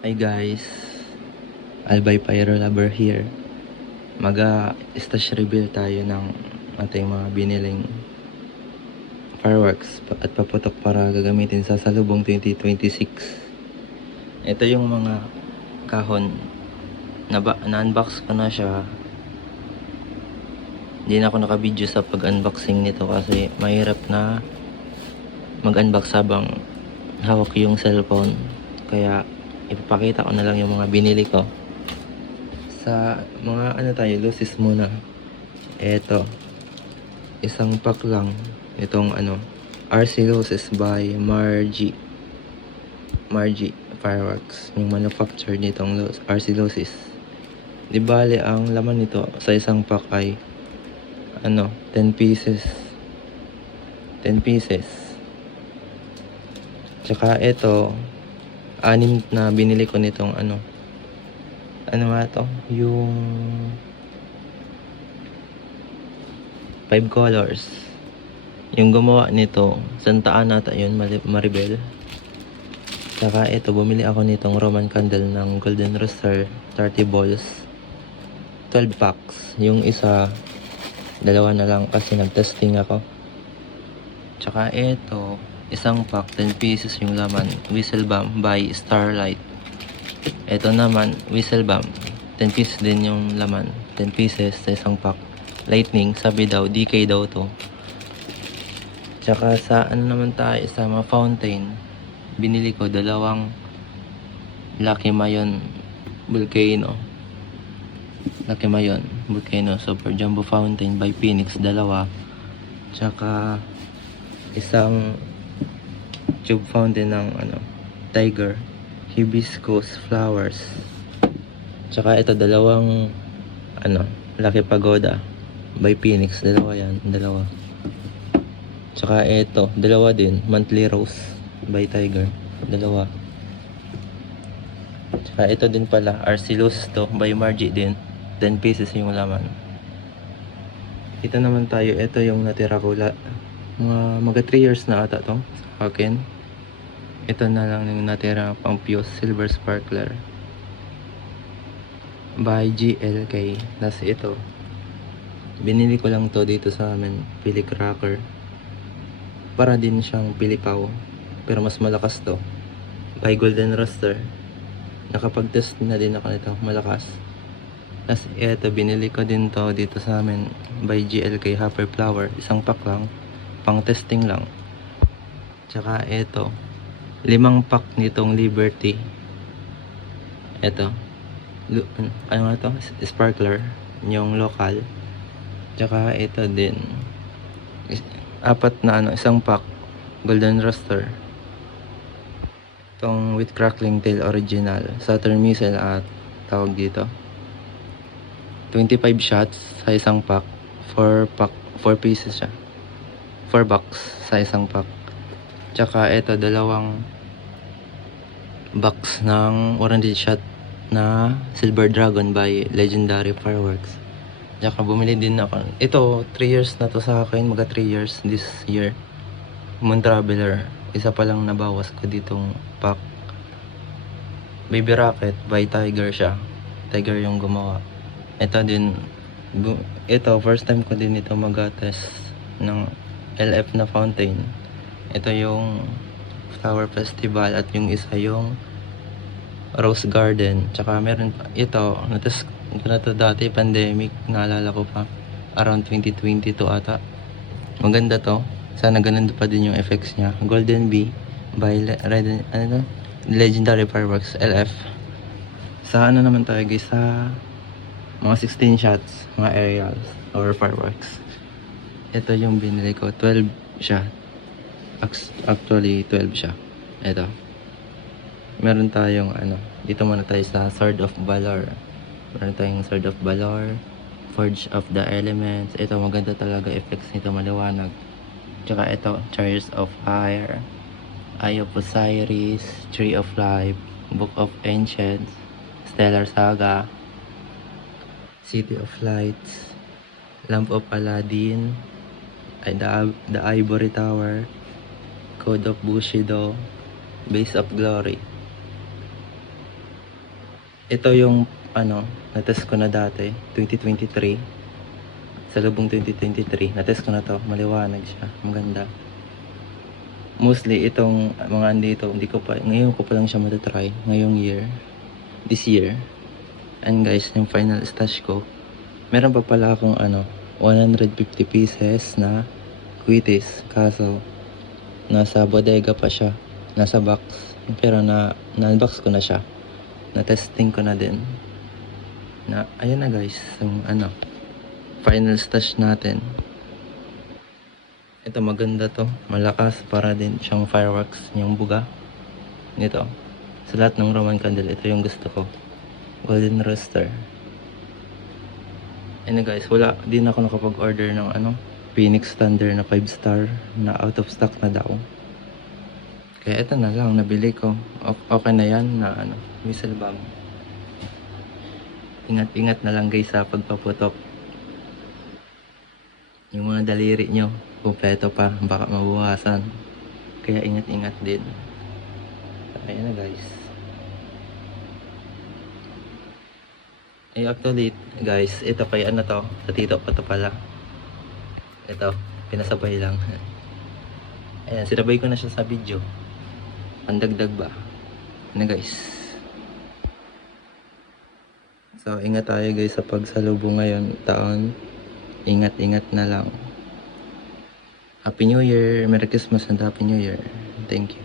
Hi guys, Albay Pyro Lover here. Stash reveal tayo ng ating mga biniling fireworks at paputok para gagamitin sa Salubong 2026. Ito yung mga kahon na-unbox ko na siya. Hindi na ako naka-video sa pag-unboxing nito kasi mahirap na mag-unbox habang hawak yung cellphone. Kaya ipapakita ko na lang yung mga binili ko. Sa mga tayo, lucis muna. Eto, isang pack lang. Itong RC Lucis by Margie Fireworks. Yung manufacturer nitong RC Lucis. Di bale, ang laman nito sa isang pack ay 10 pieces. 10 pieces. Tsaka ito, 6 na binili ko nitong ano nga to? Yung 5 colors. Yung gumawa nito, Santa Ana ata yun, Maribel. Saka ito, bumili ako nitong Roman candle ng Golden Rooster, 30 balls. 12 packs. Yung isa, dalawa na lang kasi nag-testing ako. Tsaka ito, isang pack, 10 pieces yung laman. Whistle Bomb by Starlight. Ito naman, Whistle Bomb. 10 pieces din yung laman. 10 pieces sa isang pack. Lightning, sabi daw, DK daw to. Tsaka sa naman tayo, sa mga fountain, binili ko dalawang Lucky Mayon Volcano. Lucky Mayon Volcano Super Jumbo Fountain by Phoenix, dalawa. Tsaka isang tube fountain ng Tiger Hibiscus Flowers. Tsaka ito, dalawang Lucky Pagoda by Phoenix, dalawa yan, dalawa. Tsaka ito, dalawa din, Monthly Rose by Tiger, dalawa. Tsaka ito din pala, RC Lucis to by Margie din, 10 pieces yung laman. Ito naman tayo, ito yung natira ko, mga 3 years na ata to sa akin. Ito na lang yung natira pang Fuse Silver Sparkler by GLK. Tapos ito, binili ko lang to dito sa amin, Pili Cracker. Para din siyang pilipaw, pero mas malakas to, by Golden Rooster. Nakapag-test na din ako nito, malakas. Tapos ito, binili ko din to dito sa amin, by GLK Hopper Flower. Isang pack lang, pang testing lang. Tsaka ito, 5 pack nitong Liberty. Ito, ano nga to? Sparkler, yung local. Tsaka ito din, 4 na isang pack Golden Rooster. Itong with crackling tail original, Saturn Missile at tawag dito. 25 shots sa isang pack. 4 pieces siya. 4 box sa isang pack. Tsaka ito, dalawang box ng 100 shot na Silver Dragon by Legendary Fireworks. Tsaka bumili din ako. Ito, 3 years na to sa akin. Mga 3 years this year. Moon Traveler. Isa pa lang nabawas ko ditong pack. Baby Rocket by Tiger siya. Tiger yung gumawa. Ito din. Ito, first time ko din ito mag-test ng LF na fountain. Ito yung Flower Festival at yung isa yung Rose Garden. Tsaka meron pa ito, natest ko na to dati, pandemic, naalala ko pa, around 2022 ata. Maganda to, sana ganun pa din yung effects niya. Golden Bee by Legendary Fireworks LF. Sa naman tayo guys, sa mga 16 shots, mga aerials or fireworks. Ito yung binili ko, 12 siya. Actually 12 siya. Ito, meron tayong dito muna tayo sa Sword of Valor. Meron tayong Sword of Valor, Forge of the Elements. Ito, maganda talaga effects nito, maliwanag. Tsaka ito, Chariots of Fire, Eye of Osiris, Tree of Life, Book of Ancients, Stellar Saga, City of Lights, Lamp of Aladdin, the Ivory Tower, Code of Bushido, Base of Glory. Ito yung ano, na-test ko na dati, 2023. Sa lubong 2023, na-test ko na to, maliwanag siya, maganda. Mostly itong mga andito, ngayon ko pa lang siya matatry, ngayong year, this year. And guys, yung final stash ko, meron pa pala akong 150 pieces na quitis, kaso nasa bodega pa siya, nasa box, pero na-unbox ko na siya, na-testing ko na din. Ayan na guys, yung final stash natin. Ito maganda to, malakas, para din siyang fireworks, yung buga nito. Sa lahat ng Roman candle, ito yung gusto ko, golden rooster. And guys, wala din ako nakapag-order ng Phoenix Thunder na 5 star na out of stock na daw. Kaya ito na lang nabili ko. Okay na yan na whistle bomb. Ingat-ingat na lang guys sa pagpaputok. Yung mga daliri nyo, kumpleto pa, baka mabuwasan. Kaya ingat-ingat din. Ayan na guys. Actually guys, ito kay to, sa tito ko to pala. Ito, pinasabay lang. Ayan, sinabay ko na siya sa video. Pandagdag ba? Ayan guys. So, ingat tayo guys sa pagsalubong ngayon taon. Ingat-ingat na lang. Happy New Year! Merry Christmas and Happy New Year. Thank you.